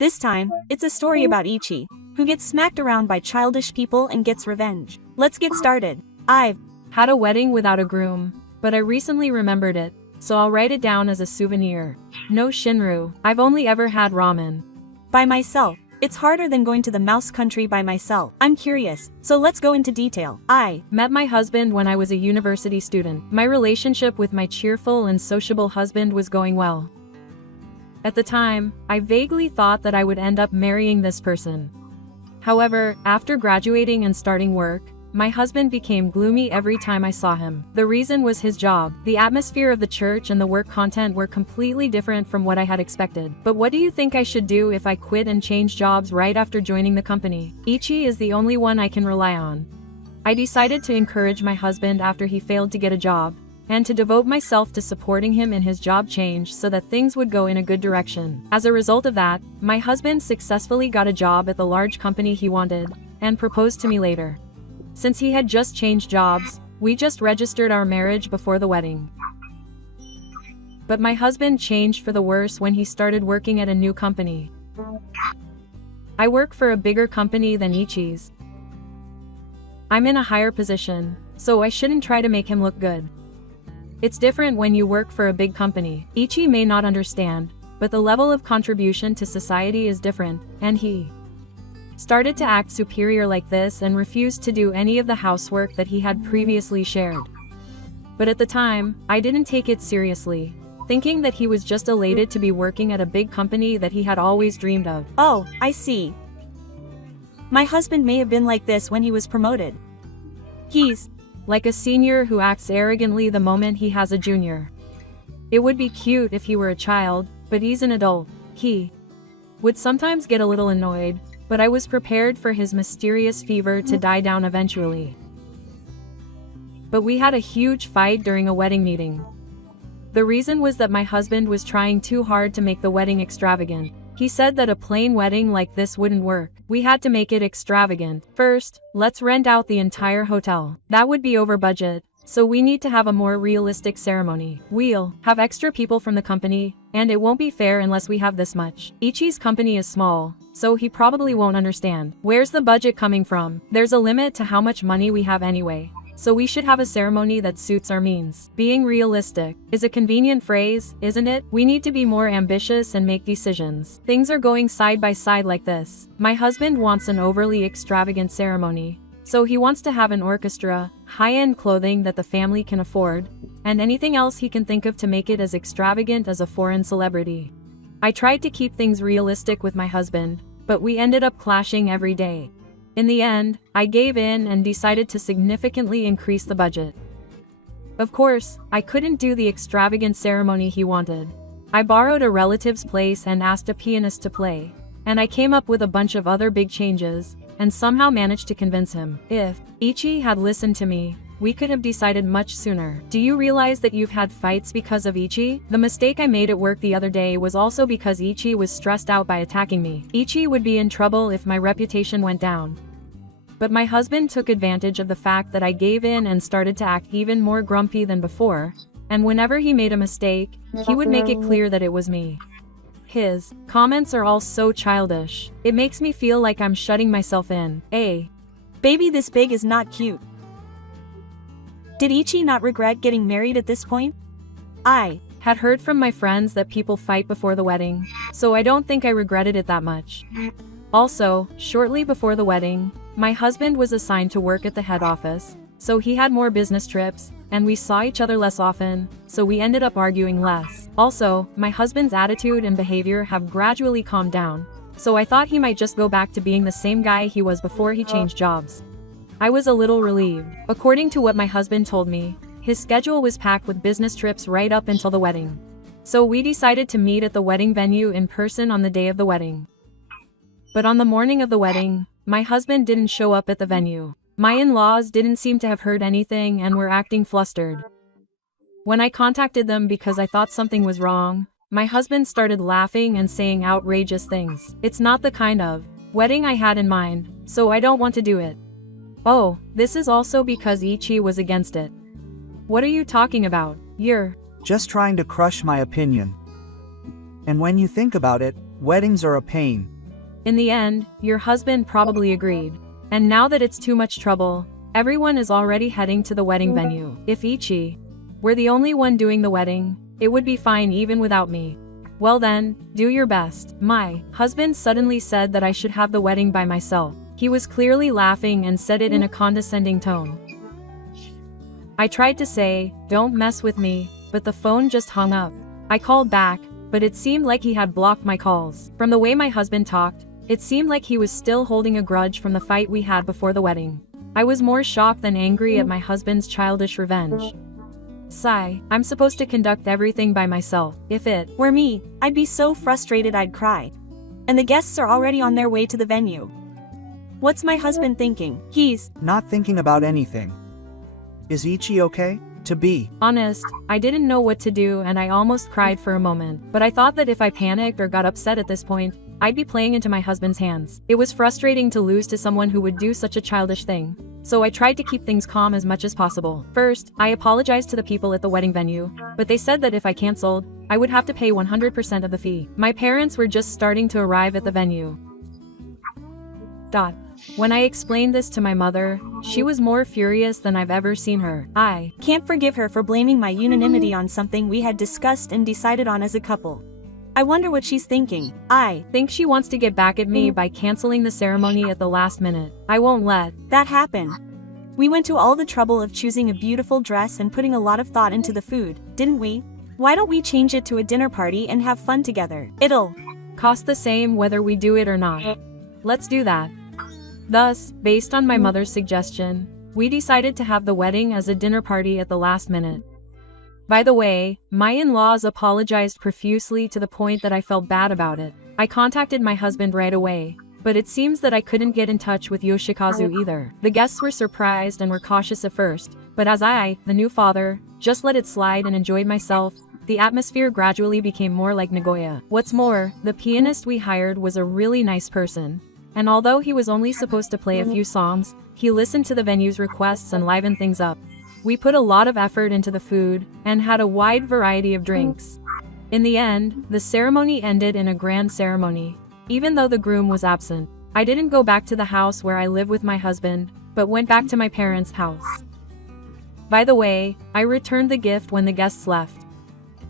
This time, it's a story about Ichi, who gets smacked around by childish people and gets revenge. Let's get started. I've had a wedding without a groom, but I recently remembered it, so I'll write it down as a souvenir. No Shinru, I've only ever had ramen. By myself. It's harder than going to the mouse country by myself. I'm curious, so let's go into detail. I met my husband when I was a university student. My relationship with my cheerful and sociable husband was going well. At the time, I vaguely thought that I would end up marrying this person. However, after graduating and starting work, my husband became gloomy every time I saw him. The reason was his job. The atmosphere of the church and the work content were completely different from what I had expected. But what do you think I should do if I quit and change jobs right after joining the company? Ichi is the only one I can rely on. I decided to encourage my husband after he failed to get a job, and to devote myself to supporting him in his job change so that things would go in a good direction. As a result of that, my husband successfully got a job at the large company he wanted, and proposed to me later. Since he had just changed jobs, we just registered our marriage before the wedding. But my husband changed for the worse when he started working at a new company. I work for a bigger company than Ichi's. I'm in a higher position, so I shouldn't try to make him look good. It's different when you work for a big company. Ichi may not understand, but the level of contribution to society is different, and he started to act superior like this and refused to do any of the housework that he had previously shared. But at the time, I didn't take it seriously, thinking that he was just elated to be working at a big company that he had always dreamed of. Oh, I see. My husband may have been like this when he was promoted. He's like a senior who acts arrogantly the moment he has a junior. It would be cute if he were a child, but he's an adult. He would sometimes get a little annoyed, but I was prepared for his mysterious fever to die down eventually. But we had a huge fight during a wedding meeting. The reason was that my husband was trying too hard to make the wedding extravagant. He said that a plain wedding like this wouldn't work. We had to make it extravagant. First, let's rent out the entire hotel. That would be over budget, so we need to have a more realistic ceremony. We'll have extra people from the company, and it won't be fair unless we have this much. Ichi's company is small, so he probably won't understand. Where's the budget coming from? There's a limit to how much money we have anyway. So we should have a ceremony that suits our means. Being realistic is a convenient phrase, isn't it? We need to be more ambitious and make decisions. Things are going side by side like this. My husband wants an overly extravagant ceremony, so he wants to have an orchestra, high-end clothing that the family can afford, and anything else he can think of to make it as extravagant as a foreign celebrity. I tried to keep things realistic with my husband, but we ended up clashing every day. In the end, I gave in and decided to significantly increase the budget. Of course, I couldn't do the extravagant ceremony he wanted. I borrowed a relative's place and asked a pianist to play, and I came up with a bunch of other big changes, and somehow managed to convince him. If Ichi had listened to me, we could have decided much sooner. Do you realize that you've had fights because of Ichi? The mistake I made at work the other day was also because Ichi was stressed out by attacking me. Ichi would be in trouble if my reputation went down. But my husband took advantage of the fact that I gave in and started to act even more grumpy than before, and whenever he made a mistake, he would make it clear that it was me. His comments are all so childish. It makes me feel like I'm shutting myself in. Baby this big is not cute. Did Ichi not regret getting married at this point? I had heard from my friends that people fight before the wedding, so I don't think I regretted it that much. Also, shortly before the wedding, my husband was assigned to work at the head office, so he had more business trips, and we saw each other less often, so we ended up arguing less. Also, my husband's attitude and behavior have gradually calmed down, so I thought he might just go back to being the same guy he was before he changed jobs. I was a little relieved. According to what my husband told me, his schedule was packed with business trips right up until the wedding. So we decided to meet at the wedding venue in person on the day of the wedding. But on the morning of the wedding, my husband didn't show up at the venue. My in-laws didn't seem to have heard anything and were acting flustered. When I contacted them because I thought something was wrong, my husband started laughing and saying outrageous things. It's not the kind of wedding I had in mind, so I don't want to do it. Oh, this is also because Ichi was against it. What are you talking about? You're just trying to crush my opinion. And when you think about it, Weddings are a pain. In the end, your husband probably agreed. And now that it's too much trouble, everyone is already heading to the wedding venue. If Ichi were the only one doing the wedding, it would be fine even without me. Well then, do your best. My husband suddenly said that I should have the wedding by myself. He was clearly laughing and said it in a condescending tone. I tried to say, "Don't mess with me," but the phone just hung up. I called back, but it seemed like he had blocked my calls. From the way my husband talked, it seemed like he was still holding a grudge from the fight we had before the wedding. I was more shocked than angry at my husband's childish revenge. Sigh, I'm supposed to conduct everything by myself. If it Were me, I'd be so frustrated I'd cry. And the guests are already on their way to the venue. What's my husband thinking? He's Not thinking about anything. Is Ichi okay? To be honest, I didn't know what to do and I almost cried for a moment, but I thought that if I panicked or got upset at this point, I'd be playing into my husband's hands. It was frustrating to lose to someone who would do such a childish thing, so I tried to keep things calm as much as possible. First, I apologized to the people at the wedding venue, but they said that if I canceled, I would have to pay 100% of the fee. My parents were just starting to arrive at the venue. When I explained this to my mother, she was more furious than I've ever seen her. I can't forgive her for blaming my unanimity on something we had discussed and decided on as a couple. I wonder what she's thinking. I think she wants to get back at me by canceling the ceremony at the last minute. I won't let that happen. We went to all the trouble of choosing a beautiful dress and putting a lot of thought into the food, didn't we? Why don't we change it to a dinner party and have fun together? It'll cost the same whether we do it or not. Let's do that. Thus, based on my mother's suggestion, we decided to have the wedding as a dinner party at the last minute. By the way, my in-laws apologized profusely to the point that I felt bad about it. I contacted my husband right away, but it seems that I couldn't get in touch with Yoshikazu either. The guests were surprised and were cautious at first, but as I, the new father, just let it slide and enjoyed myself, the atmosphere gradually became more like Nagoya. What's more, the pianist we hired was a really nice person. And although he was only supposed to play a few songs, he listened to the venue's requests and livened things up. We put a lot of effort into the food, and had a wide variety of drinks. In the end, the ceremony ended in a grand ceremony. Even though the groom was absent, I didn't go back to the house where I live with my husband, but went back to my parents' house. By the way, I returned the gift when the guests left.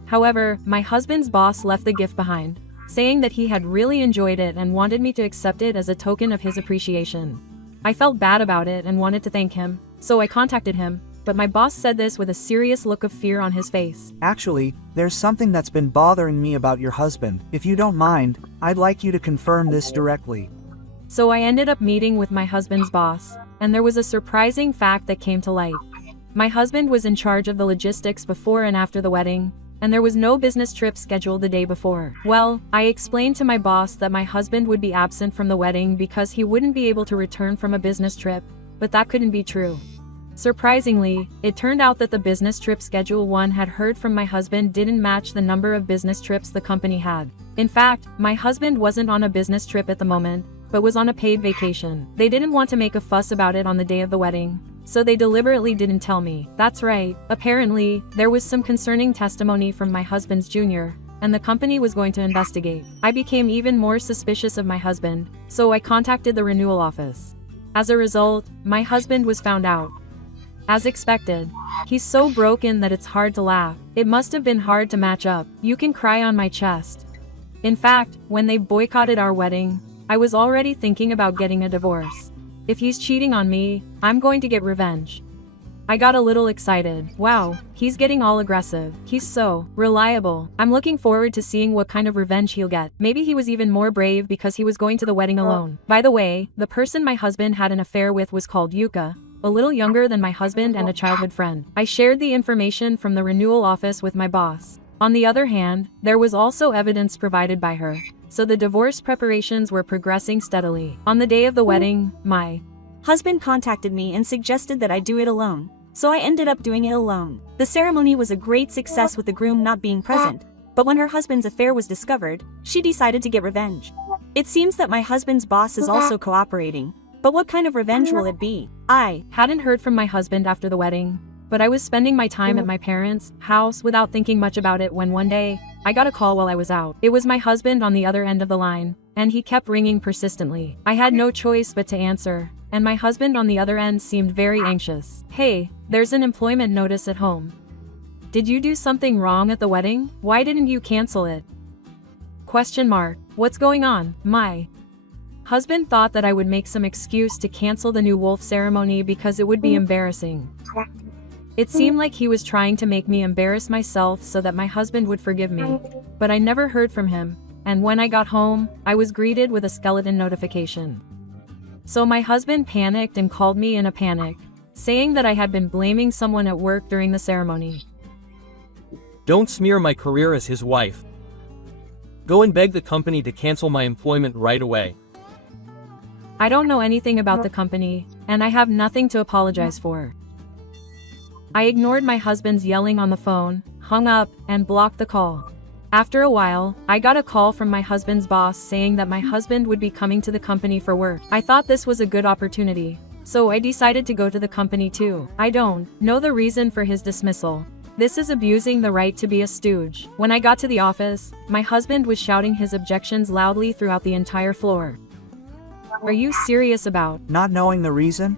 However, my husband's boss left the gift behind, saying that he had really enjoyed it and wanted me to accept it as a token of his appreciation. I felt bad about it and wanted to thank him, so I contacted him, but my boss said this with a serious look of fear on his face. Actually, there's something that's been bothering me about your husband. If you don't mind, I'd like you to confirm this directly. So I ended up meeting with my husband's boss, and there was a surprising fact that came to light. My husband was in charge of the logistics before and after the wedding, and there was no business trip scheduled the day before. Well, I explained to my boss that my husband would be absent from the wedding because he wouldn't be able to return from a business trip, but that couldn't be true. Surprisingly, it turned out that the business trip schedule one had heard from my husband didn't match the number of business trips the company had. In fact, my husband wasn't on a business trip at the moment, but was on a paid vacation. They didn't want to make a fuss about it on the day of the wedding, so they deliberately didn't tell me. That's right, apparently, there was some concerning testimony from my husband's junior, and the company was going to investigate. I became even more suspicious of my husband, so I contacted the renewal office. As a result, my husband was found out. As expected, he's so broken that it's hard to laugh. It must have been hard to match up. You can cry on my chest. In fact, when they boycotted our wedding, I was already thinking about getting a divorce. If he's cheating on me, I'm going to get revenge. I got a little excited. Wow, he's getting all aggressive. He's so reliable. I'm looking forward to seeing what kind of revenge he'll get. Maybe he was even more brave because he was going to the wedding alone. By the way, the person my husband had an affair with was called Yuka, a little younger than my husband and a childhood friend. I shared the information from the renewal office with my boss. On the other hand, there was also evidence provided by her, so the divorce preparations were progressing steadily. On the day of the wedding, my husband contacted me and suggested that I do it alone, so I ended up doing it alone. The ceremony was a great success with the groom not being present, but when her husband's affair was discovered, she decided to get revenge. It seems that my husband's boss is also cooperating. But what kind of revenge will it be? I hadn't heard from my husband after the wedding, but I was spending my time at my parents' house without thinking much about it when one day, I got a call while I was out. It was my husband on the other end of the line, and he kept ringing persistently. I had no choice but to answer, and my husband on the other end seemed very anxious. "Hey, there's an employment notice at home. Did you do something wrong at the wedding? Why didn't you cancel it?" Question mark. What's going on? My husband thought that I would make some excuse to cancel the new wolf ceremony because it would be embarrassing. It seemed like he was trying to make me embarrass myself so that my husband would forgive me. But I never heard from him, and when I got home, I was greeted with a skeleton notification. So my husband panicked and called me in a panic, saying that I had been blaming someone at work during the ceremony. Don't smear my career as his wife. Go and beg the company to cancel my employment right away. I don't know anything about the company, and I have nothing to apologize for. I ignored my husband's yelling on the phone, hung up, and blocked the call. After a while, I got a call from my husband's boss saying that my husband would be coming to the company for work. I thought this was a good opportunity, so I decided to go to the company too. I don't know the reason for his dismissal. This is abusing the right to be a stooge. When I got to the office, my husband was shouting his objections loudly throughout the entire floor. Are you serious about Not knowing the reason?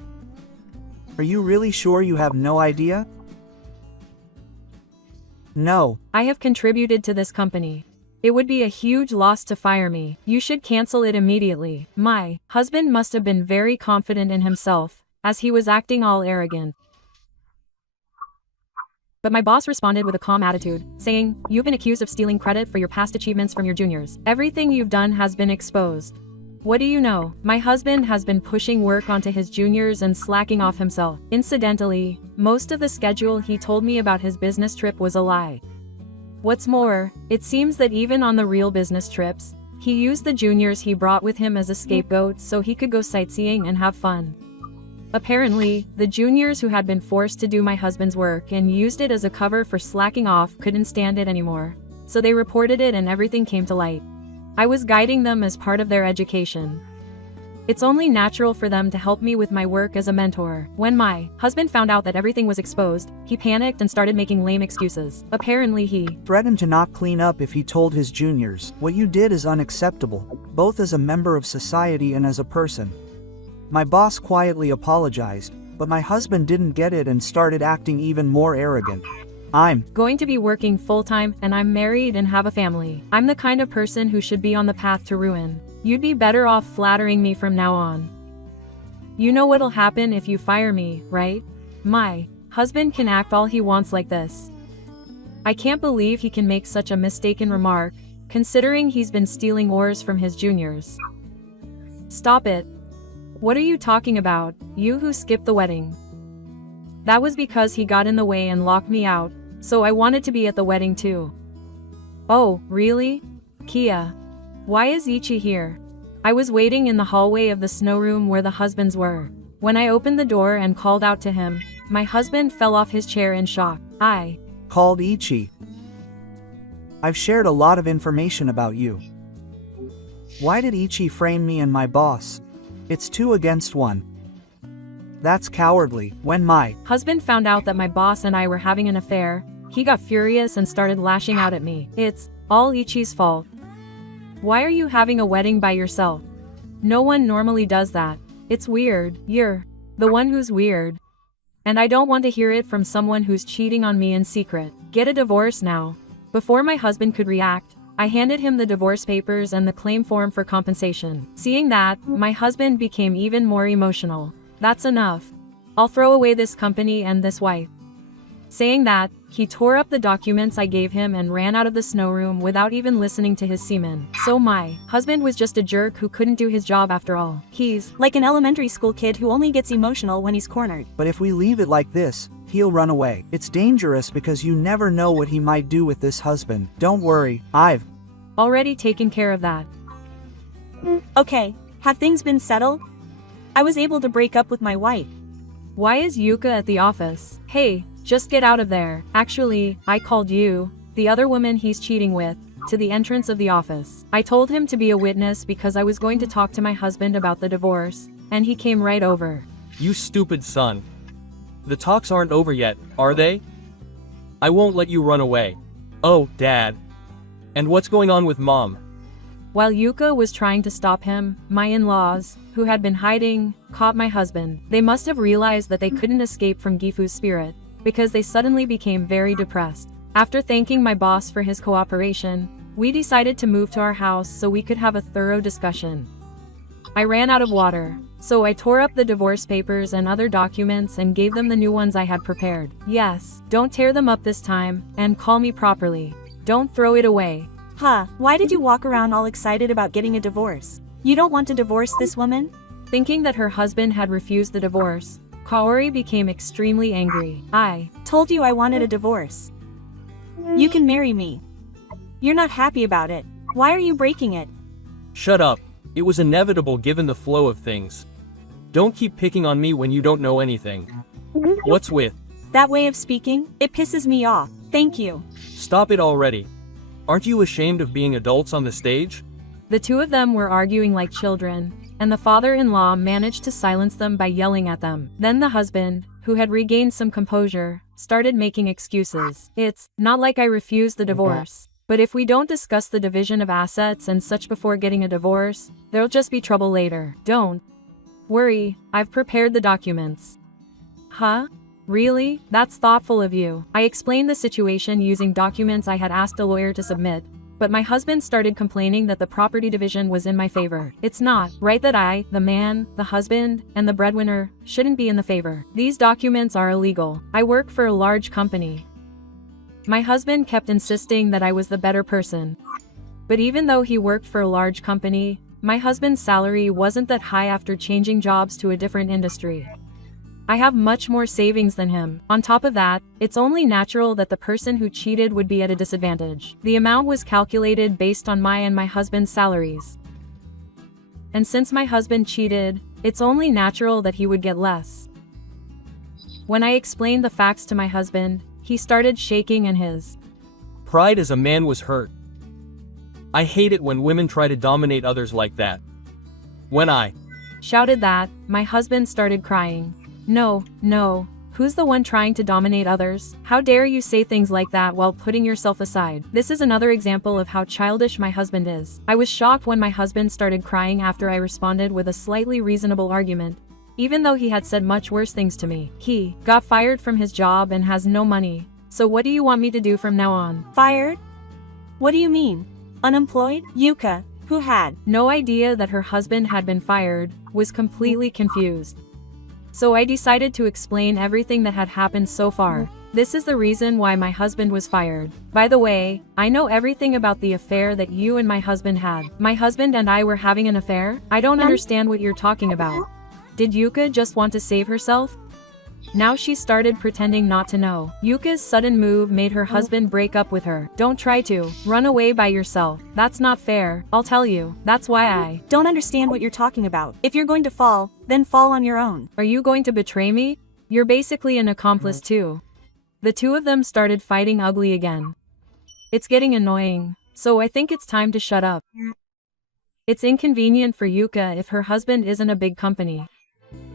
Are you really sure you have no idea? No. I have contributed to this company. It would be a huge loss to fire me. You should cancel it immediately. My husband must have been very confident in himself, as he was acting all arrogant. But my boss responded with a calm attitude, saying, "You've been accused of stealing credit for your past achievements from your juniors. Everything you've done has been exposed. What do you know? My husband has been pushing work onto his juniors and slacking off himself. Incidentally, most of the schedule he told me about his business trip was a lie. What's more, it seems that even on the real business trips, he used the juniors he brought with him as a scapegoat so he could go sightseeing and have fun. Apparently, the juniors who had been forced to do my husband's work and used it as a cover for slacking off couldn't stand it anymore, so they reported it and everything came to light. I was guiding them as part of their education. It's only natural for them to help me with my work as a mentor. When my husband found out that everything was exposed, he panicked and started making lame excuses. Apparently he Threatened to not clean up if he told his juniors. What you did is unacceptable, both as a member of society and as a person. My boss quietly apologized, but my husband didn't get it and started acting even more arrogant. I'm going to be working full-time and I'm married and have a family. I'm the kind of person who should be on the path to ruin. You'd be better off flattering me from now on. You know what'll happen if you fire me, right? My husband can act all he wants like this. I can't believe he can make such a mistaken remark, considering he's been stealing ores from his juniors. Stop it. What are you talking about, you who skipped the wedding? That was because he got in the way and locked me out, so I wanted to be at the wedding too. Oh, really? Kia. Why is Ichi here? I was waiting in the hallway of the snow room where the husbands were. When I opened the door and called out to him, my husband fell off his chair in shock. I called Ichi. I've shared a lot of information about you. Why did Ichi frame me and my boss? It's 2 against 1. That's cowardly. When my husband found out that my boss and I were having an affair, he got furious and started lashing out at me. It's all Ichi's fault. Why are you having a wedding by yourself? No one normally does that. It's weird. You're the one who's weird. And I don't want to hear it from someone who's cheating on me in secret. Get a divorce now. Before my husband could react, I handed him the divorce papers and the claim form for compensation. Seeing that, my husband became even more emotional. That's enough. I'll throw away this company and this wife. Saying that, he tore up the documents I gave him and ran out of the snow room without even listening to his seamen. So my husband was just a jerk who couldn't do his job after all. He's Like an elementary school kid who only gets emotional when he's cornered. But if we leave it like this, he'll run away. It's dangerous because you never know what he might do with this husband. Don't worry, I've already taken care of that. Okay, have things been settled? I was able to break up with my wife. Why is Yuka at the office? Hey, just get out of there. Actually, I called you, the other woman he's cheating with, to the entrance of the office. I told him to be a witness because I was going to talk to my husband about the divorce, and he came right over. You stupid son. The talks aren't over yet, are they? I won't let you run away. Oh, Dad. And what's going on with Mom? While Yuka was trying to stop him, my in-laws, who had been hiding, caught my husband. They must have realized that they couldn't escape from Gifu's spirit, because they suddenly became very depressed. After thanking my boss for his cooperation, we decided to move to our house so we could have a thorough discussion. I ran out of water, so I tore up the divorce papers and other documents and gave them the new ones I had prepared. Yes, don't tear them up this time, and call me properly. Don't throw it away. Huh, why did you walk around all excited about getting a divorce? You don't want to divorce this woman? Thinking that her husband had refused the divorce, Kaori became extremely angry. I Told you I wanted a divorce. You can marry me. You're not happy about it. Why are you breaking it? Shut up. It was inevitable given the flow of things. Don't keep picking on me when you don't know anything. What's with? That way of speaking, it pisses me off. Thank you. Stop it already. Aren't you ashamed of being adults on the stage? The two of them were arguing like children, and the father-in-law managed to silence them by yelling at them. Then the husband, who had regained some composure, started making excuses. It's not like I refused the divorce, but if we don't discuss the division of assets and such before getting a divorce, there'll just be trouble later. Don't worry, I've prepared the documents. Huh? Really? That's thoughtful of you. I explained the situation using documents I had asked a lawyer to submit, but my husband started complaining that the property division was in my favor. It's not right that I, the man, the husband, and the breadwinner, shouldn't be in the favor. These documents are illegal. I work for a large company. My husband kept insisting that I was the better person. But even though he worked for a large company, my husband's salary wasn't that high after changing jobs to a different industry. I have much more savings than him. On top of that, it's only natural that the person who cheated would be at a disadvantage. The amount was calculated based on my and my husband's salaries. And since my husband cheated, it's only natural that he would get less. When I explained the facts to my husband, he started shaking and his Pride as a man was hurt. I hate it when women try to dominate others like that. When I shouted that, my husband started crying. No, who's the one trying to dominate others? How dare you say things like that while putting yourself aside? This is another example of how childish my husband is. I was shocked when my husband started crying after I responded with a slightly reasonable argument, even though he had said much worse things to me. He got fired from his job and has no money. So what do you want me to do from now on? Fired? What do you mean? Unemployed? Yuka, who had no idea that her husband had been fired, was completely confused. So I decided to explain everything that had happened so far. This is the reason why my husband was fired. By the way, I know everything about the affair that you and my husband had. My husband and I were having an affair? I don't understand what you're talking about. Did Yuka just want to save herself? Now she started pretending not to know. Yuka's sudden move made her husband break up with her. Don't try to run away by yourself. That's not fair, I'll tell you. That's why I don't understand what you're talking about. If you're going to fall, then fall on your own. Are you going to betray me? You're basically an accomplice too. The two of them started fighting ugly again. It's getting annoying, so I think it's time to shut up. It's inconvenient for Yuka if her husband isn't a big company.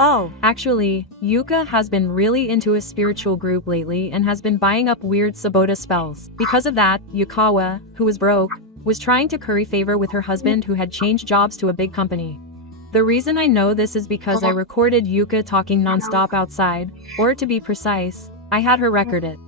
Oh, actually, Yuka has been really into a spiritual group lately and has been buying up weird Sabota spells. Because of that, Yukawa, who was broke, was trying to curry favor with her husband who had changed jobs to a big company. The reason I know this is because I recorded Yuka talking non-stop outside, or to be precise, I had her record it.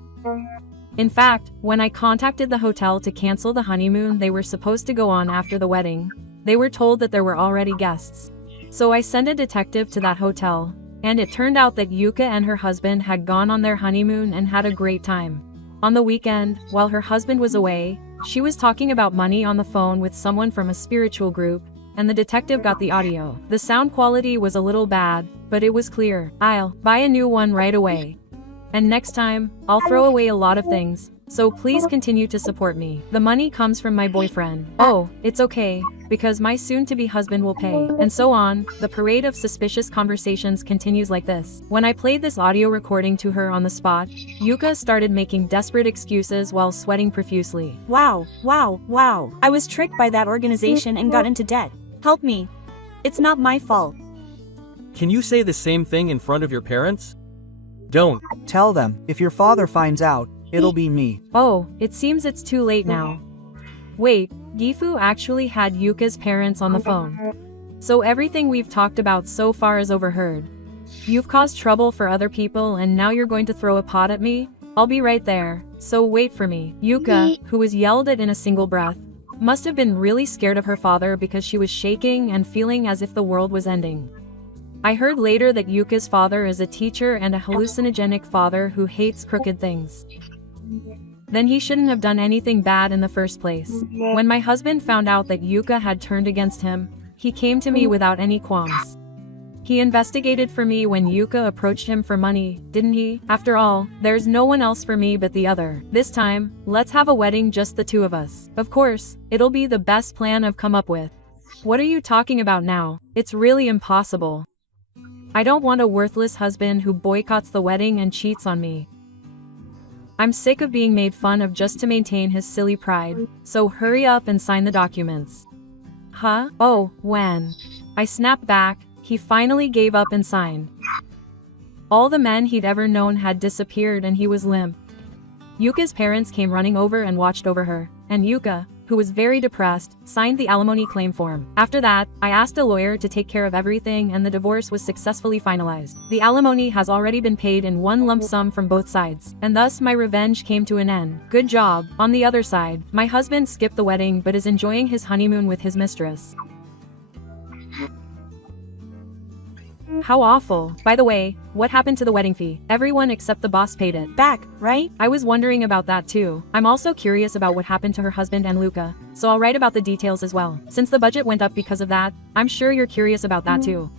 In fact, when I contacted the hotel to cancel the honeymoon they were supposed to go on after the wedding, they were told that there were already guests. So I sent a detective to that hotel, and it turned out that Yuka and her husband had gone on their honeymoon and had a great time. On the weekend, while her husband was away, she was talking about money on the phone with someone from a spiritual group, and the detective got the audio. The sound quality was a little bad, but it was clear. I'll buy a new one right away. And next time, I'll throw away a lot of things, so please continue to support me. The money comes from my boyfriend. Oh, it's okay, because my soon-to-be husband will pay. And so on, the parade of suspicious conversations continues like this. When I played this audio recording to her on the spot, Yuka started making desperate excuses while sweating profusely. Wow. I was tricked by that organization and got into debt. Help me. It's not my fault. Can you say the same thing in front of your parents? Don't. Tell them, if your father finds out, it'll be me. Oh, it seems it's too late now. Wait, Gifu actually had Yuka's parents on the phone. So everything we've talked about so far is overheard. You've caused trouble for other people and now you're going to throw a pot at me? I'll be right there, so wait for me. Yuka, who was yelled at in a single breath, must have been really scared of her father because she was shaking and feeling as if the world was ending. I heard later that Yuka's father is a teacher and a hallucinogenic father who hates crooked things. Then he shouldn't have done anything bad in the first place. When my husband found out that Yuka had turned against him, he came to me without any qualms. He investigated for me when Yuka approached him for money, didn't he? After all, there's no one else for me but the other. This time, let's have a wedding just the two of us. Of course, it'll be the best plan I've come up with. What are you talking about now? It's really impossible. I don't want a worthless husband who boycotts the wedding and cheats on me. I'm sick of being made fun of just to maintain his silly pride, so hurry up and sign the documents. Huh? Oh, when? I snapped back. He finally gave up and signed. All the men he'd ever known had disappeared and he was limp. Yuka's parents came running over and watched over her, and Yuka, who was very depressed, signed the alimony claim form. After that, I asked a lawyer to take care of everything and the divorce was successfully finalized. The alimony has already been paid in one lump sum from both sides, and thus my revenge came to an end. Good job. On the other side, my husband skipped the wedding but is enjoying his honeymoon with his mistress. How awful. By the way, what happened to the wedding fee? Everyone except the boss paid it Back, right? I was wondering about that too. I'm also curious about what happened to her husband and Luca, so I'll write about the details as well. Since the budget went up because of that, I'm sure you're curious about that too.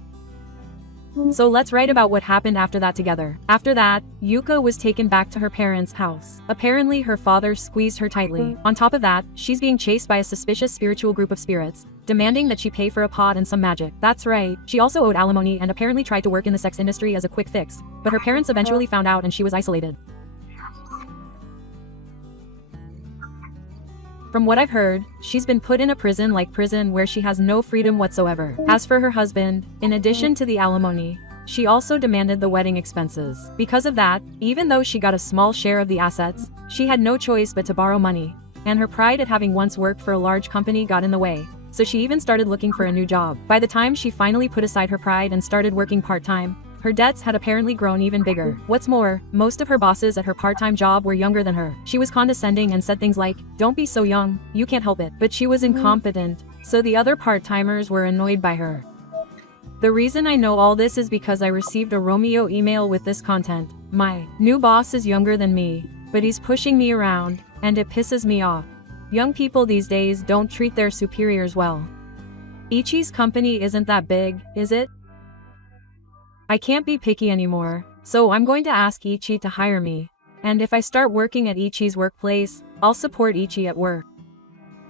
So let's write about what happened after that together. After that, Yuka was taken back to her parents' house. Apparently her father squeezed her tightly. On top of that, she's being chased by a suspicious spiritual group of spirits, demanding that she pay for a pot and some magic. That's right. She also owed alimony and apparently tried to work in the sex industry as a quick fix, but her parents eventually found out and she was isolated. From what I've heard, she's been put in a prison-like prison where she has no freedom whatsoever. As for her husband, in addition to the alimony, she also demanded the wedding expenses. Because of that, even though she got a small share of the assets, she had no choice but to borrow money, and her pride at having once worked for a large company got in the way, so she even started looking for a new job. By the time she finally put aside her pride and started working part-time, her debts had apparently grown even bigger. What's more, most of her bosses at her part-time job were younger than her. She was condescending and said things like, "Don't be so young, you can't help it." But she was incompetent, so the other part-timers were annoyed by her. The reason I know all this is because I received a Romeo email with this content. My new boss is younger than me, but he's pushing me around, and it pisses me off. Young people these days don't treat their superiors well. Ichi's company isn't that big, is it? I can't be picky anymore, so I'm going to ask Ichi to hire me. And if I start working at Ichi's workplace, I'll support Ichi at work.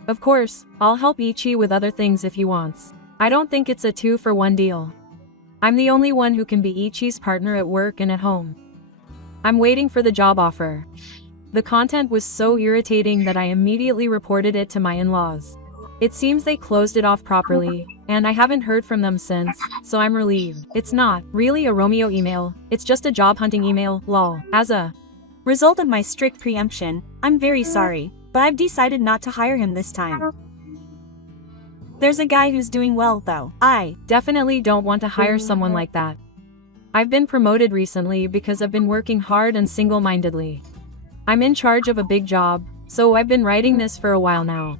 Of course, I'll help Ichi with other things if he wants. I don't think it's a 2-for-1 deal. I'm the only one who can be Ichi's partner at work and at home. I'm waiting for the job offer. The content was so irritating that I immediately reported it to my in-laws. It seems they closed it off properly, and I haven't heard from them since, so I'm relieved. It's not really a Romeo email, it's just a job hunting email, lol. As a result of my strict preemption, I'm very sorry, but I've decided not to hire him this time. There's a guy who's doing well though. I definitely don't want to hire someone like that. I've been promoted recently because I've been working hard and single-mindedly. I'm in charge of a big job, so I've been writing this for a while now.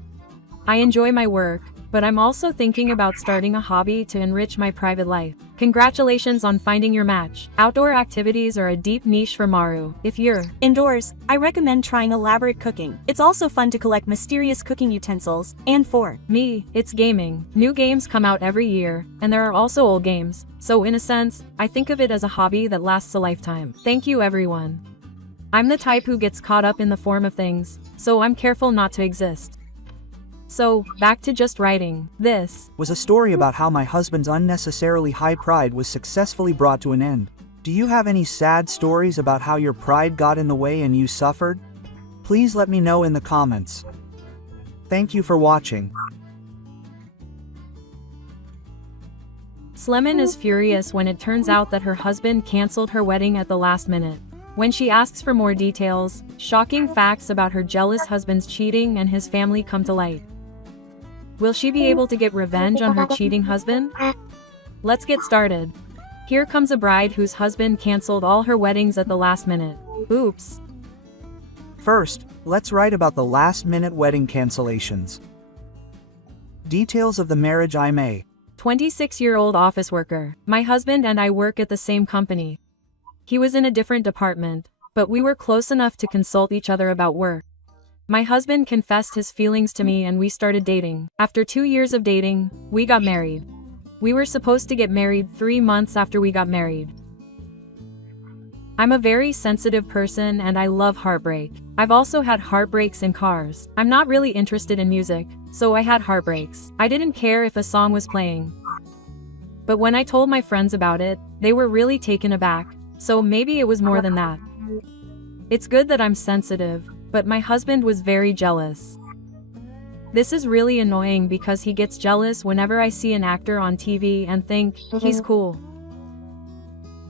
I enjoy my work, but I'm also thinking about starting a hobby to enrich my private life. Congratulations on finding your match. Outdoor activities are a deep niche for Maru. If you're indoors, I recommend trying elaborate cooking. It's also fun to collect mysterious cooking utensils, and for me, it's gaming. New games come out every year, and there are also old games, so in a sense, I think of it as a hobby that lasts a lifetime. Thank you everyone. I'm the type who gets caught up in the form of things, so I'm careful not to exist. So, back to just writing. This was a story about how my husband's unnecessarily high pride was successfully brought to an end. Do you have any sad stories about how your pride got in the way and you suffered? Please let me know in the comments. Thank you for watching. Slemon is furious when it turns out that her husband canceled her wedding at the last minute. When she asks for more details, shocking facts about her jealous husband's cheating and his family come to light. Will she be able to get revenge on her cheating husband? Let's get started. Here comes a bride whose husband canceled all her weddings at the last minute. Oops. First, let's write about the last-minute wedding cancellations. Details of the marriage. I'm a 26-year-old office worker. My husband and I work at the same company. He was in a different department, but we were close enough to consult each other about work. My husband confessed his feelings to me and we started dating. After 2 years of dating, we got married. We were supposed to get married 3 months after we got married. I'm a very sensitive person and I love heartbreak. I've also had heartbreaks in cars. I'm not really interested in music, so I had heartbreaks. I didn't care if a song was playing. But when I told my friends about it, they were really taken aback, so maybe it was more than that. It's good that I'm sensitive, but my husband was very jealous. This is really annoying because he gets jealous whenever I see an actor on TV and think, he's cool.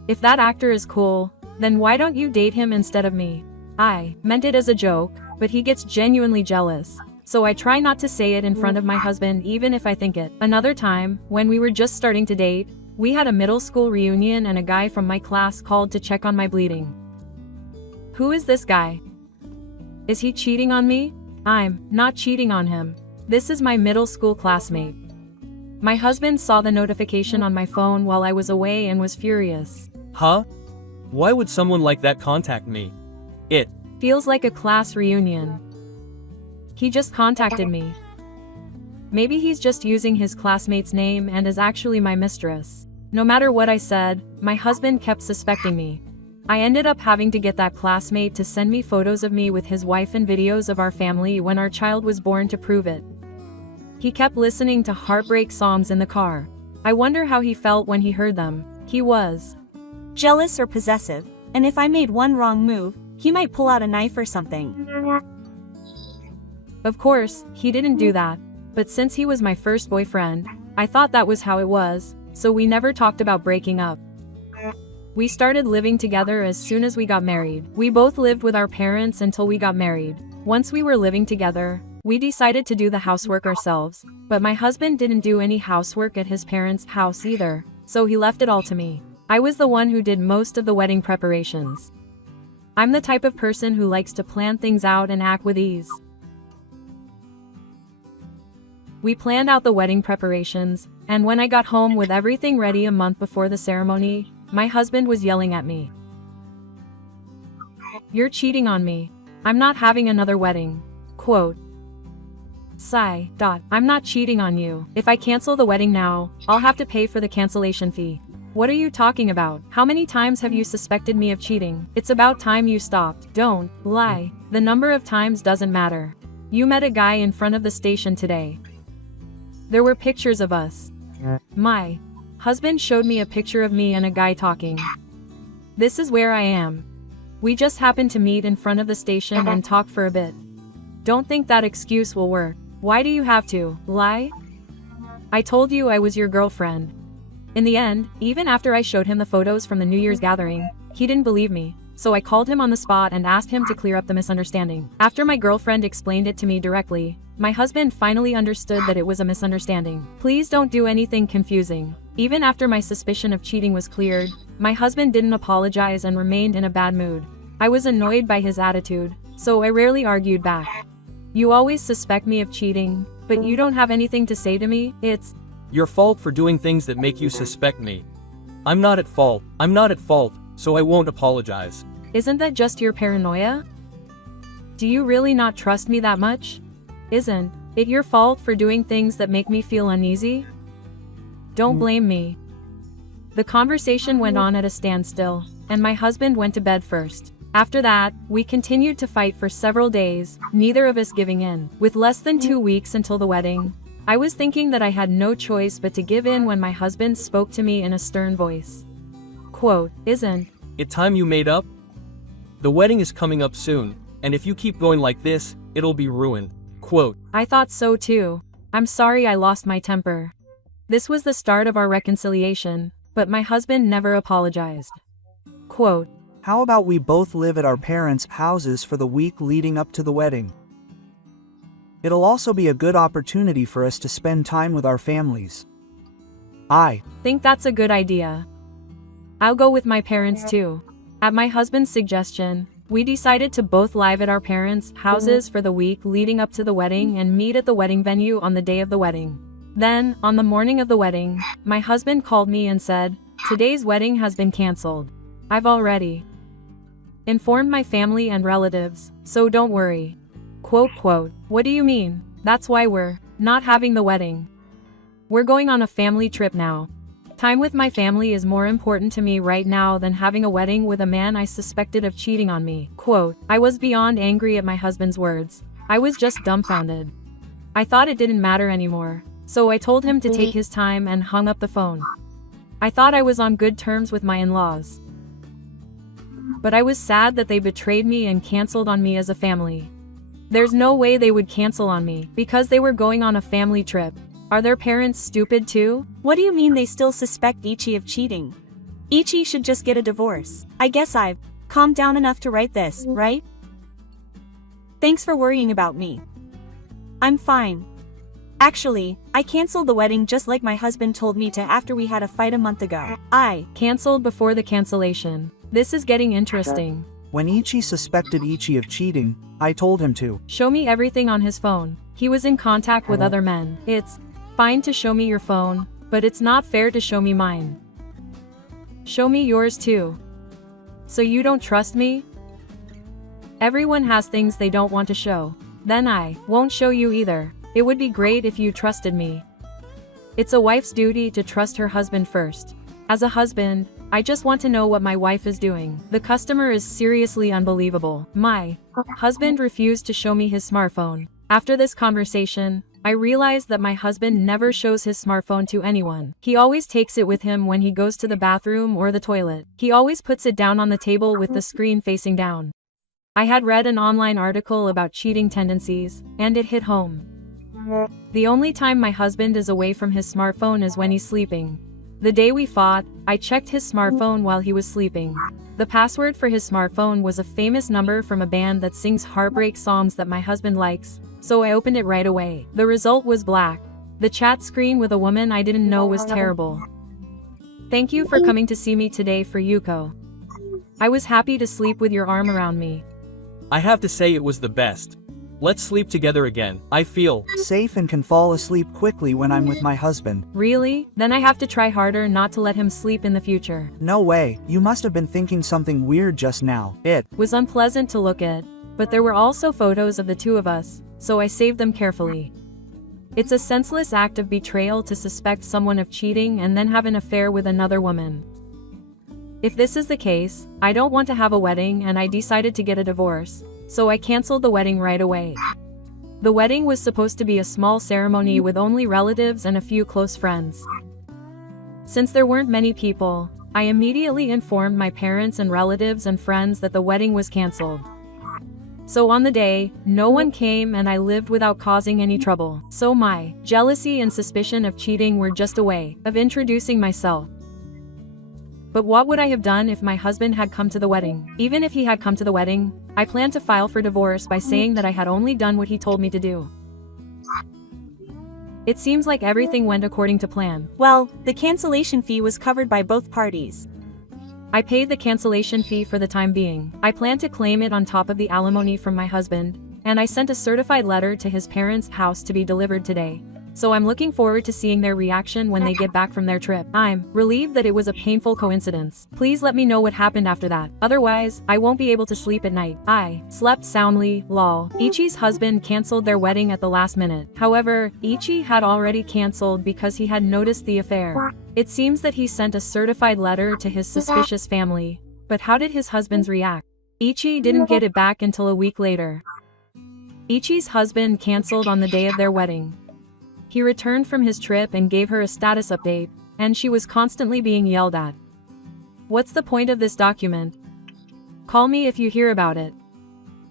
If that actor is cool, then why don't you date him instead of me? I meant it as a joke, but he gets genuinely jealous. So I try not to say it in front of my husband even if I think it. Another time, when we were just starting to date, we had a middle school reunion and a guy from my class called to check on my bleeding. Who is this guy? Is he cheating on me? I'm not cheating on him. This is my middle school classmate. My husband saw the notification on my phone while I was away and was furious. Huh? Why would someone like that contact me? It feels like a class reunion. He just contacted me. Maybe he's just using his classmate's name and is actually my mistress. No matter what I said, my husband kept suspecting me. I ended up having to get that classmate to send me photos of me with his wife and videos of our family when our child was born to prove it. He kept listening to heartbreak songs in the car. I wonder how he felt when he heard them. He was jealous or possessive, and if I made one wrong move, he might pull out a knife or something. Of course, he didn't do that, but since he was my first boyfriend, I thought that was how it was, so we never talked about breaking up. We started living together as soon as we got married. We both lived with our parents until we got married. Once we were living together, we decided to do the housework ourselves, but my husband didn't do any housework at his parents' house either, so he left it all to me. I was the one who did most of the wedding preparations. I'm the type of person who likes to plan things out and act with ease. We planned out the wedding preparations, and when I got home with everything ready a month before the ceremony, my husband was yelling at me. You're cheating on me. I'm not having another wedding. Quote. Sigh. I'm not cheating on you. If I cancel the wedding now, I'll have to pay for the cancellation fee. What are you talking about? How many times have you suspected me of cheating? It's about time you stopped. Don't lie. The number of times doesn't matter. You met a guy in front of the station today. There were pictures of us. My husband showed me a picture of me and a guy talking. This is where I am. We just happened to meet in front of the station and talk for a bit. Don't think that excuse will work. Why do you have to lie? I told you I was your girlfriend. In the end, even after I showed him the photos from the New Year's gathering, he didn't believe me, so I called him on the spot and asked him to clear up the misunderstanding. After my girlfriend explained it to me directly, my husband finally understood that it was a misunderstanding. Please don't do anything confusing. Even after my suspicion of cheating was cleared, my husband didn't apologize and remained in a bad mood. I was annoyed by his attitude, so I rarely argued back. You always suspect me of cheating, but you don't have anything to say to me. It's your fault for doing things that make you suspect me. I'm not at fault, so I won't apologize. Isn't that just your paranoia? Do you really not trust me that much? Isn't it your fault for doing things that make me feel uneasy? Don't blame me. The conversation went on at a standstill, and my husband went to bed first. After that, we continued to fight for several days, neither of us giving in. With less than 2 weeks until the wedding, I was thinking that I had no choice but to give in when my husband spoke to me in a stern voice. Quote, Isn't it time you made up? The wedding is coming up soon, and if you keep going like this, it'll be ruined. Quote. I thought so too. I'm sorry I lost my temper. This was the start of our reconciliation, but my husband never apologized. Quote, How about we both live at our parents' houses for the week leading up to the wedding? It'll also be a good opportunity for us to spend time with our families. I think that's a good idea. I'll go with my parents too. At my husband's suggestion, we decided to both live at our parents' houses for the week leading up to the wedding and meet at the wedding venue on the day of the wedding. Then, on the morning of the wedding, my husband called me and said, "Today's wedding has been canceled. I've already informed my family and relatives, so don't worry." Quote, what do you mean? That's why we're not having the wedding. We're going on a family trip now. Time with my family is more important to me right now than having a wedding with a man I suspected of cheating on me. Quote, I was beyond angry at my husband's words. I was just dumbfounded. I thought it didn't matter anymore, so I told him to take his time and hung up the phone. I thought I was on good terms with my in-laws, but I was sad that they betrayed me and canceled on me as a family. There's no way they would cancel on me because they were going on a family trip. Are their parents stupid too? What do you mean they still suspect Ichi of cheating? Ichi should just get a divorce. I guess I've calmed down enough to write this, right? Thanks for worrying about me. I'm fine. Actually, I canceled the wedding just like my husband told me to after we had a fight a month ago. I canceled before the cancellation. This is getting interesting. When Ichi suspected Ichi of cheating, I told him to show me everything on his phone. He was in contact with other men. It's fine to show me your phone, but it's not fair to show me mine. Show me yours too. So you don't trust me? Everyone has things they don't want to show. Then I won't show you either. It would be great if you trusted me. It's a wife's duty to trust her husband first. As a husband, I just want to know what my wife is doing. The customer is seriously unbelievable. My husband refused to show me his smartphone. After this conversation, I realized that my husband never shows his smartphone to anyone. He always takes it with him when he goes to the bathroom or the toilet. He always puts it down on the table with the screen facing down. I had read an online article about cheating tendencies, and it hit home. The only time my husband is away from his smartphone is when he's sleeping. The day we fought, I checked his smartphone while he was sleeping. The password for his smartphone was a famous number from a band that sings heartbreak songs that my husband likes, so I opened it right away. The result was black. The chat screen with a woman I didn't know was terrible. Thank you for coming to see me today for Yuko. I was happy to sleep with your arm around me. I have to say it was the best. Let's sleep together again. I feel safe and can fall asleep quickly when I'm with my husband. Really? Then I have to try harder not to let him sleep in the future. No way, you must have been thinking something weird just now. It was unpleasant to look at, but there were also photos of the two of us, so I saved them carefully. It's a senseless act of betrayal to suspect someone of cheating and then have an affair with another woman. If this is the case, I don't want to have a wedding and I decided to get a divorce, so I canceled the wedding right away. The wedding was supposed to be a small ceremony with only relatives and a few close friends. Since there weren't many people, I immediately informed my parents and relatives and friends that the wedding was canceled. So on the day, no one came and I lived without causing any trouble. So my jealousy and suspicion of cheating were just a way of introducing myself. But what would I have done if my husband had come to the wedding? Even if he had come to the wedding, I planned to file for divorce by saying that I had only done what he told me to do. It seems like everything went according to plan. Well, the cancellation fee was covered by both parties. I paid the cancellation fee for the time being. I plan to claim it on top of the alimony from my husband, and I sent a certified letter to his parents' house to be delivered today. So I'm looking forward to seeing their reaction when they get back from their trip. I'm relieved that it was a painful coincidence. Please let me know what happened after that. Otherwise, I won't be able to sleep at night. I slept soundly, lol. Ichi's husband canceled their wedding at the last minute. However, Ichi had already canceled because he had noticed the affair. It seems that he sent a certified letter to his suspicious family. But how did his husbands react? Ichi didn't get it back until a week later. Ichi's husband canceled on the day of their wedding. He returned from his trip and gave her a status update, and she was constantly being yelled at. What's the point of this document? Call me if you hear about it.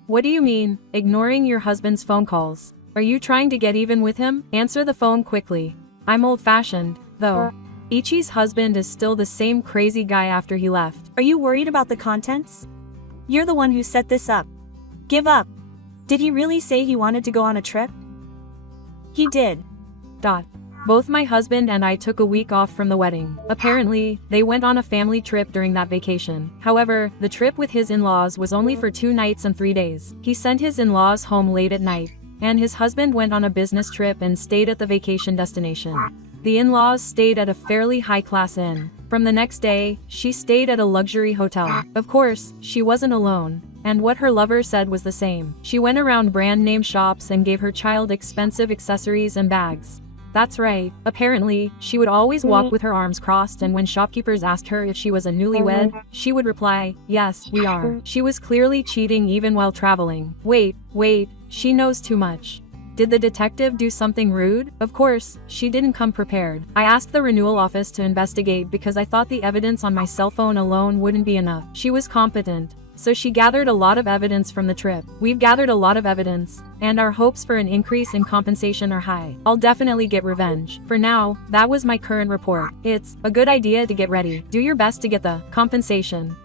What do you mean, ignoring your husband's phone calls? Are you trying to get even with him? Answer the phone quickly. I'm old-fashioned, though. Ichi's husband is still the same crazy guy after he left. Are you worried about the contents? You're the one who set this up. Give up. Did he really say he wanted to go on a trip? He did. Both my husband and I took a week off from the wedding. Apparently, they went on a family trip during that vacation. However, the trip with his in-laws was only for 2 nights and 3 days. He sent his in-laws home late at night, and his husband went on a business trip and stayed at the vacation destination. The in-laws stayed at a fairly high-class inn. From the next day, she stayed at a luxury hotel. Of course, she wasn't alone, and what her lover said was the same. She went around brand-name shops and gave her child expensive accessories and bags. That's right. Apparently, she would always walk with her arms crossed, and when shopkeepers asked her if she was a newlywed, she would reply, "Yes, we are." She was clearly cheating even while traveling. Wait, she knows too much. Did the detective do something rude? Of course, she didn't come prepared. I asked the renewal office to investigate because I thought the evidence on my cell phone alone wouldn't be enough. She was competent, so she gathered a lot of evidence from the trip. We've gathered a lot of evidence, and our hopes for an increase in compensation are high. I'll definitely get revenge. For now, that was my current report. It's a good idea to get ready. Do your best to get the compensation.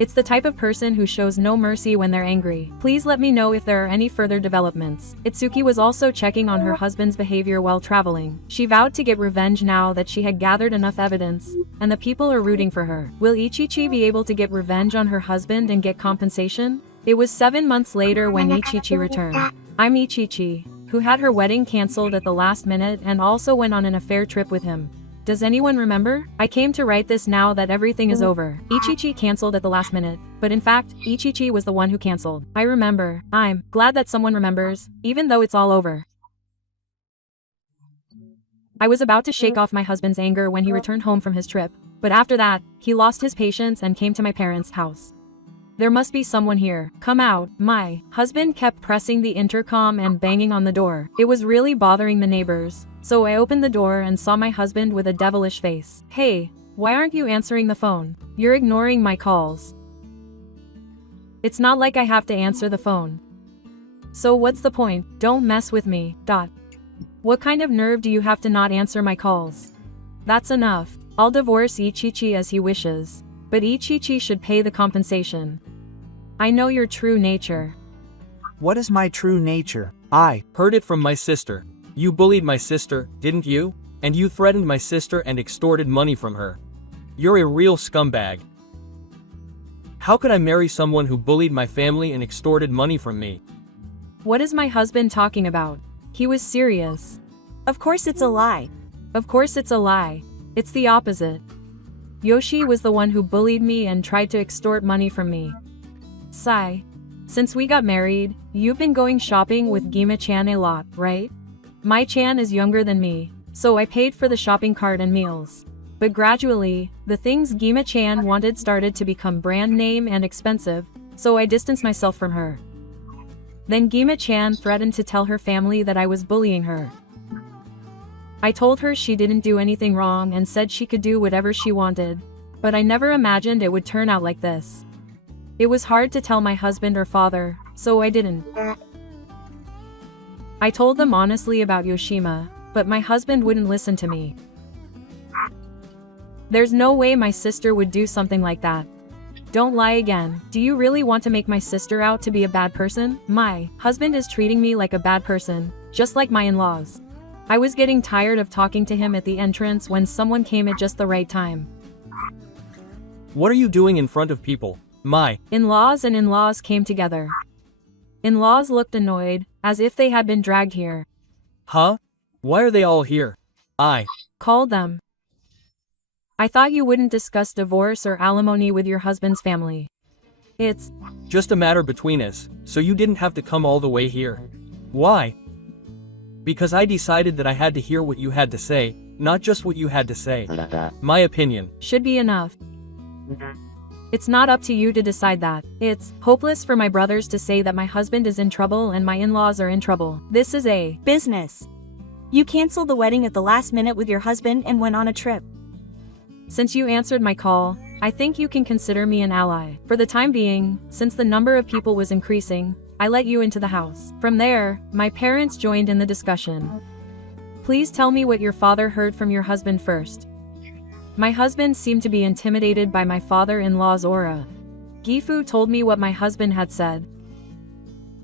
It's the type of person who shows no mercy when they're angry. Please let me know if there are any further developments. Itsuki was also checking on her husband's behavior while traveling. She vowed to get revenge now that she had gathered enough evidence, and the people are rooting for her. Will Ichichi be able to get revenge on her husband and get compensation? It was 7 months later when Ichichi returned. I'm Ichichi, who had her wedding cancelled at the last minute and also went on an affair trip with him. Does anyone remember? I came to write this now that everything is over. Ichichi cancelled at the last minute, but in fact, Ichichi was the one who cancelled. I remember. I'm glad that someone remembers, even though it's all over. I was about to shake off my husband's anger when he returned home from his trip, but after that, he lost his patience and came to my parents' house. There must be someone here. Come out. My husband kept pressing the intercom and banging on the door. It was really bothering the neighbors. So I opened the door and saw my husband with a devilish face. Hey, why aren't you answering the phone? You're ignoring my calls. It's not like I have to answer the phone. So what's the point? Don't mess with me. What kind of nerve do you have to not answer my calls? That's enough. I'll divorce Ichichi as he wishes, but Ichichi should pay the compensation. I know your true nature. What is my true nature? I Heard it from my sister. You bullied my sister, didn't you? And you threatened my sister and extorted money from her. You're a real scumbag. How could I marry someone who bullied my family and extorted money from me? What is my husband talking about? He was serious. Of course it's a lie. Of course it's a lie. It's the opposite. Yoshi was the one who bullied me and tried to extort money from me. Sigh. Since we got married, you've been going shopping with Gima-chan a lot, right? My Chan is younger than me, so I paid for the shopping cart and meals. But gradually, the things Gima-chan wanted started to become brand name and expensive, so I distanced myself from her. Then Gima-chan threatened to tell her family that I was bullying her. I told her she didn't do anything wrong and said she could do whatever she wanted, but I never imagined it would turn out like this. It was hard to tell my husband or father, so I didn't. I told them honestly about Yoshima, but my husband wouldn't listen to me. There's no way my sister would do something like that. Don't lie again. Do you really want to make my sister out to be a bad person? My husband is treating me like a bad person, just like my in-laws. I was getting tired of talking to him at the entrance when someone came at just the right time. What are you doing in front of people? My in-laws and in-laws came together. In-laws looked annoyed, as if they had been dragged here. Huh? Why are they all here? I called them. I thought you wouldn't discuss divorce or alimony with your husband's family. It's just a matter between us, so you didn't have to come all the way here. Why? Because I decided that I had to hear what you had to say, not just what you had to say. My opinion should be enough. It's not up to you to decide that. It's hopeless for my brothers to say that my husband is in trouble and my in-laws are in trouble. This is a business. You canceled the wedding at the last minute with your husband and went on a trip. Since you answered my call, I think you can consider me an ally. For the time being, since the number of people was increasing, I let you into the house. From there, my parents joined in the discussion. Please tell me what your father heard from your husband first. My husband seemed to be intimidated by my father-in-law's aura. Gifu told me what my husband had said.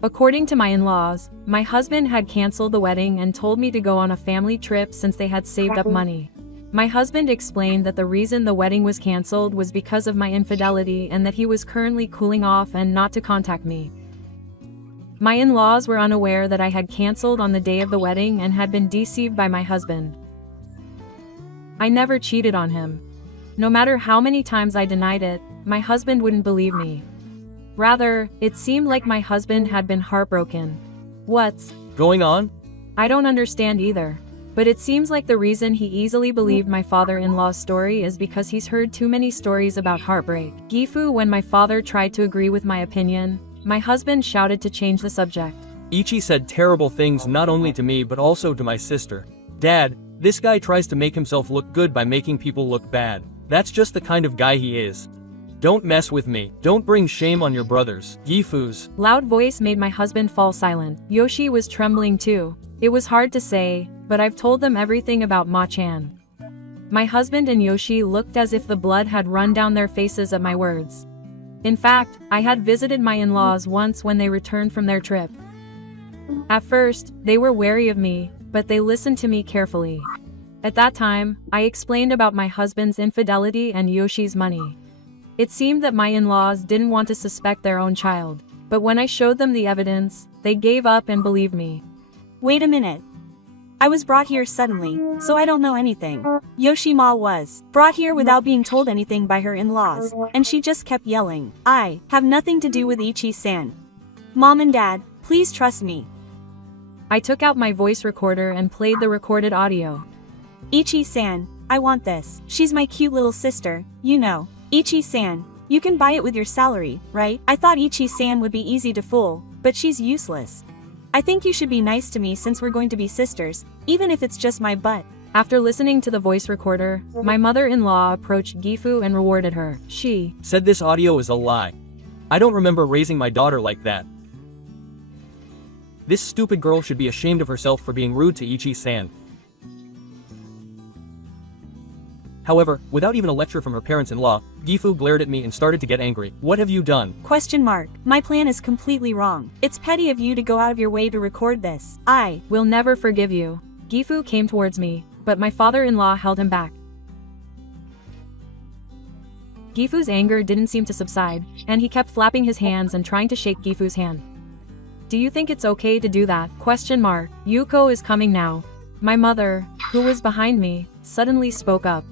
According to my in-laws, my husband had cancelled the wedding and told me to go on a family trip since they had saved up money. My husband explained that the reason the wedding was cancelled was because of my infidelity and that he was currently cooling off and not to contact me. My in-laws were unaware that I had cancelled on the day of the wedding and had been deceived by my husband. I never cheated on him. No matter how many times I denied it, my husband wouldn't believe me. Rather, it seemed like my husband had been heartbroken. What's going on? I don't understand either. But it seems like the reason he easily believed my father-in-law's story is because he's heard too many stories about heartbreak. Gifu, when my father tried to agree with my opinion, my husband shouted to change the subject. Ichi said terrible things not only to me but also to my sister. Dad, this guy tries to make himself look good by making people look bad. That's just the kind of guy he is. Don't mess with me. Don't bring shame on your brothers. Gifu's loud voice made my husband fall silent. Yoshi was trembling too. It was hard to say, but I've told them everything about Ma-chan. My husband and Yoshi looked as if the blood had run down their faces at my words. In fact, I had visited my in-laws once when they returned from their trip. At first, they were wary of me, but they listened to me carefully. At that time, I explained about my husband's infidelity and Yoshi's money. It seemed that my in-laws didn't want to suspect their own child, but when I showed them the evidence, they gave up and believed me. Wait a minute. I was brought here suddenly, so I don't know anything. Yoshima was brought here without being told anything by her in-laws, and she just kept yelling. I have nothing to do with Ichi-san. Mom and Dad, please trust me. I took out my voice recorder and played the recorded audio. Ichi-san, I want this. She's my cute little sister, you know. Ichi-san, you can buy it with your salary, right? I thought Ichi-san would be easy to fool, but she's useless. I think you should be nice to me since we're going to be sisters, even if it's just my butt. After listening to the voice recorder, my mother-in-law approached Gifu and rewarded her. She said this audio is a lie. I don't remember raising my daughter like that. This stupid girl should be ashamed of herself for being rude to Ichi-san. However, without even a lecture from her parents-in-law, Gifu glared at me and started to get angry. What have you done? Question mark. My plan is completely wrong. It's petty of you to go out of your way to record this. I will never forgive you. Gifu came towards me, but my father-in-law held him back. Gifu's anger didn't seem to subside, and he kept flapping his hands and trying to shake Gifu's hand. Do you think it's okay to do that? Question mark. Yuko is coming now. My mother, who was behind me, suddenly spoke up.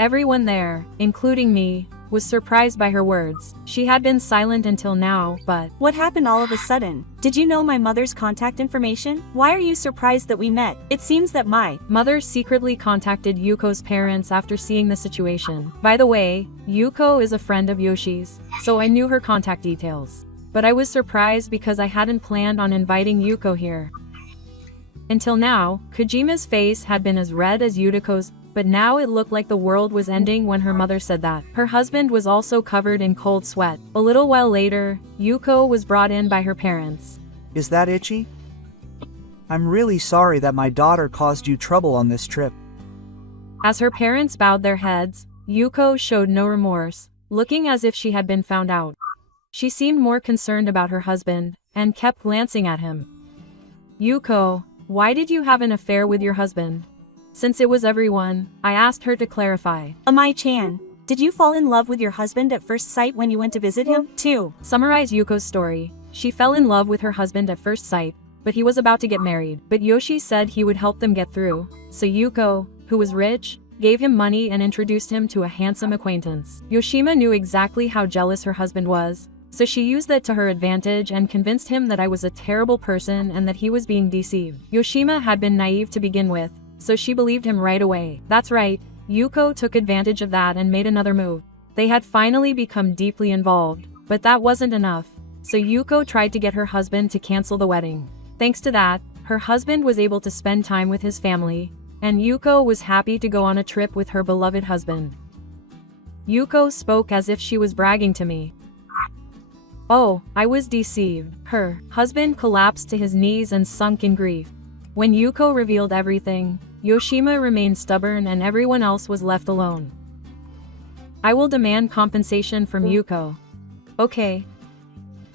Everyone there, including me, was surprised by her words. She had been silent until now, but what happened all of a sudden? Did you know my mother's contact information? Why are you surprised that we met? It seems that my mother secretly contacted Yuko's parents after seeing the situation. By the way, Yuko is a friend of Yoshi's, so I knew her contact details. But I was surprised because I hadn't planned on inviting Yuko here. Until now, Kojima's face had been as red as Yuriko's, but now it looked like the world was ending when her mother said that. Her husband was also covered in cold sweat. A little while later, Yuko was brought in by her parents. Is that Ichi? I'm really sorry that my daughter caused you trouble on this trip. As her parents bowed their heads, Yuko showed no remorse, looking as if she had been found out. She seemed more concerned about her husband, and kept glancing at him. Yuko, why did you have an affair with your husband? Since it was everyone, I asked her to clarify. Amai-chan, did you fall in love with your husband at first sight when you went to visit him? To summarize Yuko's story, she fell in love with her husband at first sight, but he was about to get married. But Yoshi said he would help them get through, so Yuko, who was rich, gave him money and introduced him to a handsome acquaintance. Yoshima knew exactly how jealous her husband was, so she used that to her advantage and convinced him that I was a terrible person and that he was being deceived. Yoshima had been naive to begin with, so she believed him right away. That's right, Yuko took advantage of that and made another move. They had finally become deeply involved, but that wasn't enough, so Yuko tried to get her husband to cancel the wedding. Thanks to that, her husband was able to spend time with his family, and Yuko was happy to go on a trip with her beloved husband. Yuko spoke as if she was bragging to me. Oh, I was deceived. Her husband collapsed to his knees and sunk in grief. When Yuko revealed everything, Yoshima remained stubborn and everyone else was left alone. I will demand compensation from Yuko. Okay.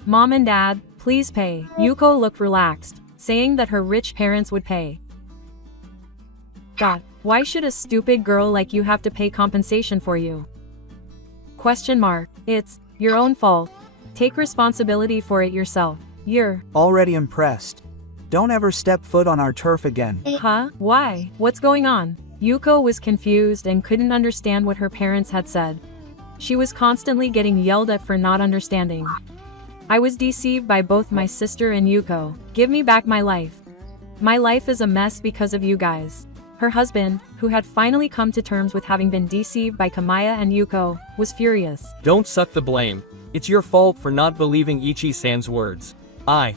Mom and Dad, please pay. Yuko looked relaxed, saying that her rich parents would pay. Why should a stupid girl like you have to pay compensation for you? Question mark. It's your own fault. Take responsibility for it yourself. You're Already impressed. Don't ever step foot on our turf again. Huh? Why? What's going on? Yuko was confused and couldn't understand what her parents had said. She was constantly getting yelled at for not understanding. I was deceived by both my sister and Yuko. Give me back my life. My life is a mess because of you guys. Her husband, who had finally come to terms with having been deceived by Kamaya and Yuko, was furious. Don't suck the blame. It's your fault for not believing Ichi-san's words. I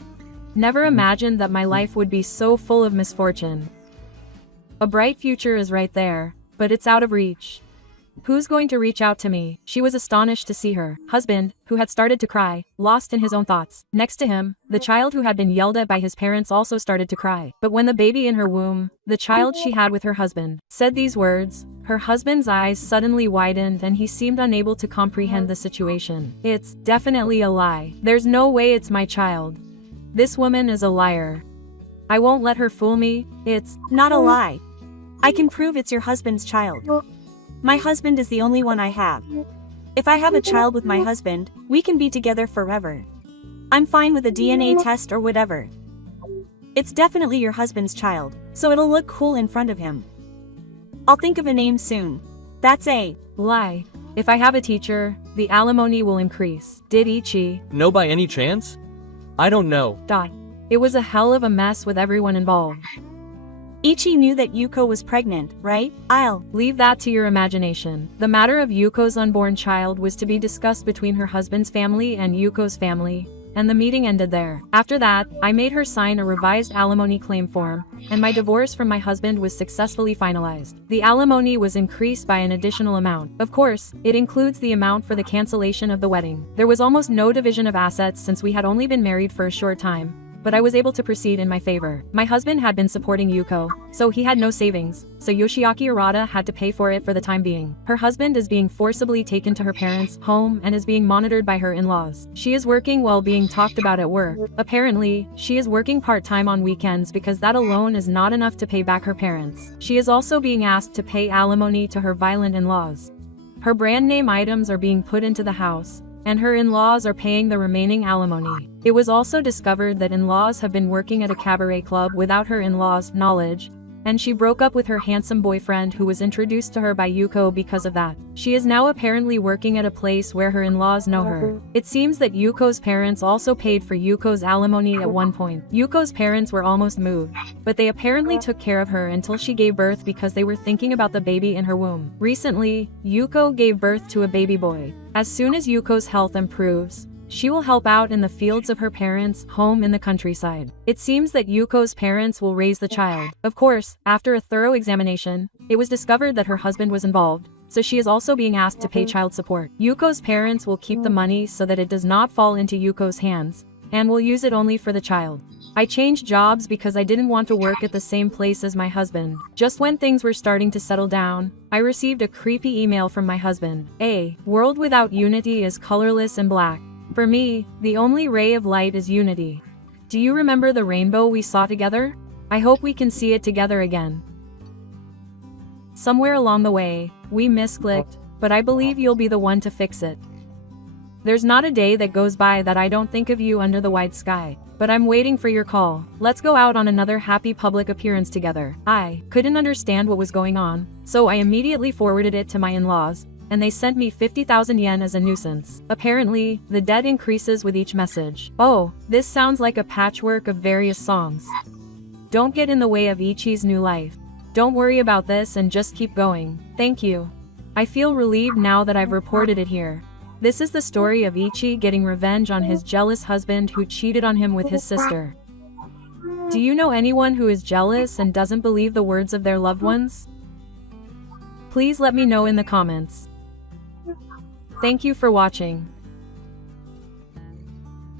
Never imagined that my life would be so full of misfortune. A bright future is right there, but it's out of reach. Who's going to reach out to me? She was astonished to see her husband, who had started to cry, lost in his own thoughts. Next to him, the child who had been yelled at by his parents also started to cry. But when the baby in her womb, the child she had with her husband, said these words, her husband's eyes suddenly widened and he seemed unable to comprehend the situation. It's definitely a lie. There's no way it's my child. This woman is a liar. I won't let her fool me. It's Not a lie. I can prove it's your husband's child. My husband is the only one I have. If I have a child with my husband, we can be together forever. I'm fine with a DNA test or whatever. It's definitely your husband's child, so it'll look cool in front of him. I'll think of a name soon. That's a lie. If I have a teacher, the alimony will increase. Did Ichi? No by any chance? I don't know. It was a hell of a mess with everyone involved. Ichi knew that Yuko was pregnant, right? I'll Leave that to your imagination. The matter of Yuko's unborn child was to be discussed between her husband's family and Yuko's family, and the meeting ended there. After that, I made her sign a revised alimony claim form, and my divorce from my husband was successfully finalized. The alimony was increased by an additional amount. Of course, it includes the amount for the cancellation of the wedding. There was almost no division of assets since we had only been married for a short time, but I was able to proceed in my favor. My husband had been supporting Yuko, so he had no savings, so Yoshiaki Arata had to pay for it for the time being. Her husband is being forcibly taken to her parents' home and is being monitored by her in-laws. She is working while being talked about at work. Apparently, she is working part-time on weekends because that alone is not enough to pay back her parents. She is also being asked to pay alimony to her violent in-laws. Her brand name items are being put into the house, and her in-laws are paying the remaining alimony. It was also discovered that in-laws have been working at a cabaret club without her in-laws' knowledge, and she broke up with her handsome boyfriend who was introduced to her by Yuko because of that. She is now apparently working at a place where her in-laws know her. It seems that Yuko's parents also paid for Yuko's alimony at one point. Yuko's parents were almost moved, but they apparently took care of her until she gave birth because they were thinking about the baby in her womb. Recently, Yuko gave birth to a baby boy. As soon as Yuko's health improves, she will help out in the fields of her parents' home in the countryside. It seems that Yuko's parents will raise the child. Of course, after a thorough examination, it was discovered that her husband was involved, so she is also being asked to pay child support. Yuko's parents will keep the money so that it does not fall into Yuko's hands, and will use it only for the child. I changed jobs because I didn't want to work at the same place as my husband. Just when things were starting to settle down, I received a creepy email from my husband. A world without unity is colorless and black. For me, the only ray of light is unity. Do you remember the rainbow we saw together? I hope we can see it together again. Somewhere along the way, we misclicked, but I believe you'll be the one to fix it. There's not a day that goes by that I don't think of you under the white sky, but I'm waiting for your call. Let's go out on another happy public appearance together. I couldn't understand what was going on, so I immediately forwarded it to my in-laws, and they sent me 50,000 yen as a nuisance. Apparently, the debt increases with each message. Oh, this sounds like a patchwork of various songs. Don't get in the way of Ichi's new life. Don't worry about this and just keep going. Thank you. I feel relieved now that I've reported it here. This is the story of Ichi getting revenge on his jealous husband who cheated on him with his sister. Do you know anyone who is jealous and doesn't believe the words of their loved ones? Please let me know in the comments. Thank you for watching.